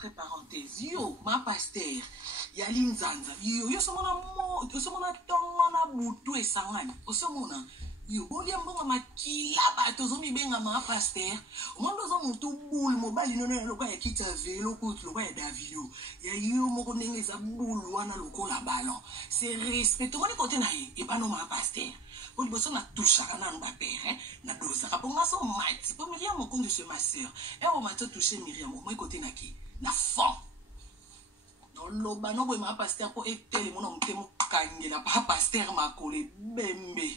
entre parenthèses, yo, ma pasteur, yali nzanza, yo somona tonga na butu esangani, osomona, yo, boli ambonga makila bato zomi benga ma pasteur, omondo zo mutu bulu mobali nono loka ya kita velo kutu loka ya Davido, ya yo moko ndenge za bulu wana loko la ballon, c'est respect, tomoni kote na ye, e pa no ma pasteur. Au liboso na touchaka na nga père na dosaka po nga so mati po Myriam mokonde chez ma sœur et on m'a touché Myriam moi côté na ki na fond dans loba no boy ma pasteur po etele mona mutemo kangela pa pasteur makole bembe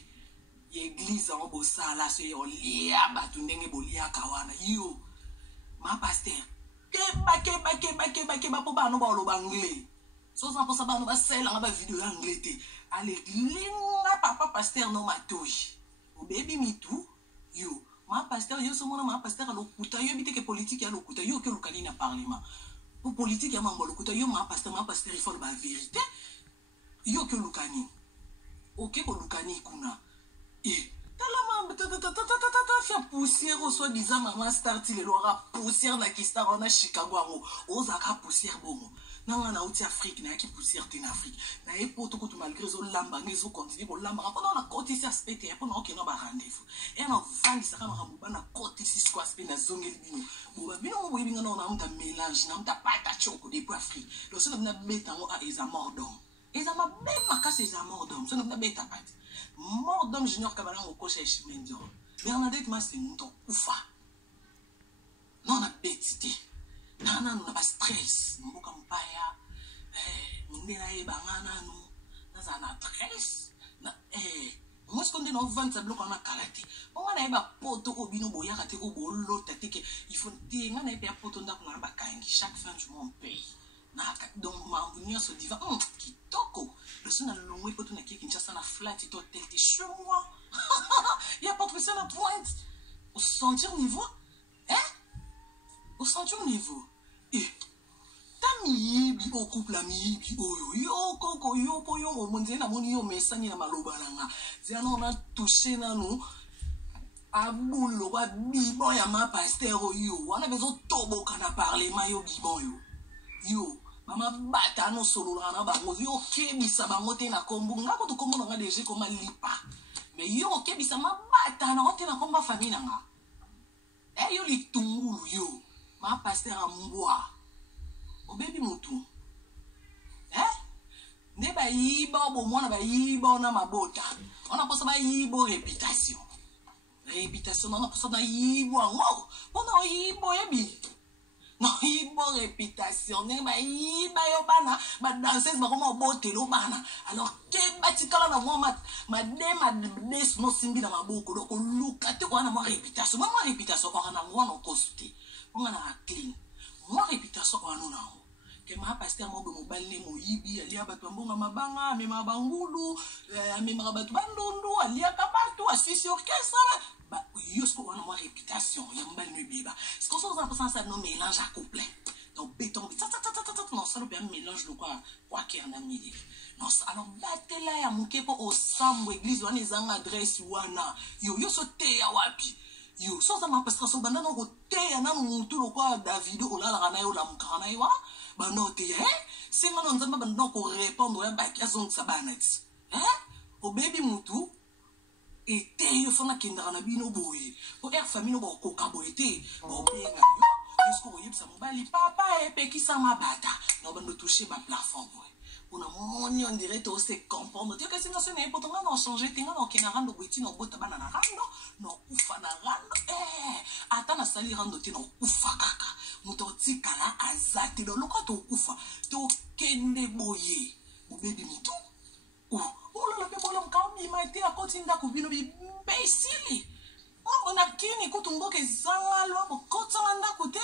église en bosala so yo lia batu ndenge bolia kawana yo ma pasteur keba po ba no ba loba anglais so ça pour ça ba no ba sel nga ba vidéo anglais te allez linga papa pasteur no matoji o baby me too yo ma pasteur yo so mona ma pasteur alokuta yo biteke politique ya lokuta yo ke lukali na parlement pour politique ya mambo lokuta yo ma pasteur il faut la vérité yo ke lukani ok ko lukani kuna Fia poussière au soi-disant maman starti le loira poussière la qui star en Chicago ozaka poussière bongo nanga na outi Afrique na qui poussière en Afrique na e poto ko malgré zo lamba ngezo continue ko lamba pendant la côté ici aspect et pendant que na ba rendez-vous et na vandi saka makambo na côté ici quoi aspect na zongeli bino bo bino mo boyinga na mta mélange na mta pata choko depuis Afrique donc ça na beta ngo a eza mordom eza ma même makase eza mordom ça na beta pat mordom junior kabala ngo coach Mendio Bernadette Massé Mouton Oufa. Non, on a bêtité. Non, on a pas stress. Nous avons pas. Nous avons pas. Nous avons stress. Moi, ce qu'on dit dans le ventre, c'est que nous avons kalaté. On a pas poto au bino boya kate au bolo tate que il faut dire on a pas poto ndako na ba kangi chaque fin du mois on paye. Donc ma venir se diva qui toko. Le son a long way poto na qui Kinshasa na flat et toi tel chez moi. Il n'y a pas de ça la pointe. Au sentir niveau. Au sentir niveau. Et ta miyibi au couple la miyibi yo koko yo po yo monze na moni yo mesani na maloba nanga. Zana on a touché na nous. Abulo wa bibon ya ma pasteur yo. Wana bezo tobo kana parlement yo bibon yo. Yo mama bata no solo na bango yo kebisa bango te na kombu ngako to kombo nga DG koma lipa. Mais yo kebisa ma bata na ote na komba famille nanga. Yo li tungulu yo ma pasteur amboa. O baby mutu. Ne ba yiba bo mwana ba yiba na mabota. Ona posa ba yibo réputation. Réputation ona posa na yibo ngo. Ona yibo yebi. Non, yibo réputation. Ne ba yiba yo bana ba danseuse ba koma botelo bana. Alors ke batikala na moi ma des no simbi na maboko do ko luka te ko na mo réputation. Mo réputation ko na mo no consulter. Mo na clean. Mo réputation ko na no. Que ma pasteur mo be mobile mo yibi ali abatu mbonga mabanga me mabangulu me mabatu bandundu ali akabatu asisi orchestre ba yosko wana mo réputation ya mbali no biba ce qu'on s'en passe ça no mélange à couplet donc béton non ça le bien mélange de quoi qui en a mis non alors batela ya mukepo au sambo église wana ezanga adresse wana yo sote ya wapi yo so ça m'a pasteur so banana ko te na mutu lo kwa Davido olala kana yo la mukana yo banote c'est mon nzamba bando ko répondre ya baki azong sabanati o baby mutu ete yo fona kindara na bino boye o famille no ba ko kaboete o benga yo jusqu'au yebsa mobali papa epekisa mabata no bando toucher ba plafond boye on a moni on dirait to se comprendre tu que c'est national important on changer tinga no kinarando bwiti no bota bana na rando no ufa na rando ata na sali rando ti no ufa kaka mutoti kala azati do loko to ufa to kende boye o baby mutu la pe bola mkambi maite akotinda kubino bi imbécile on a kini kutungo ke zanga lo bo kotanga ndako te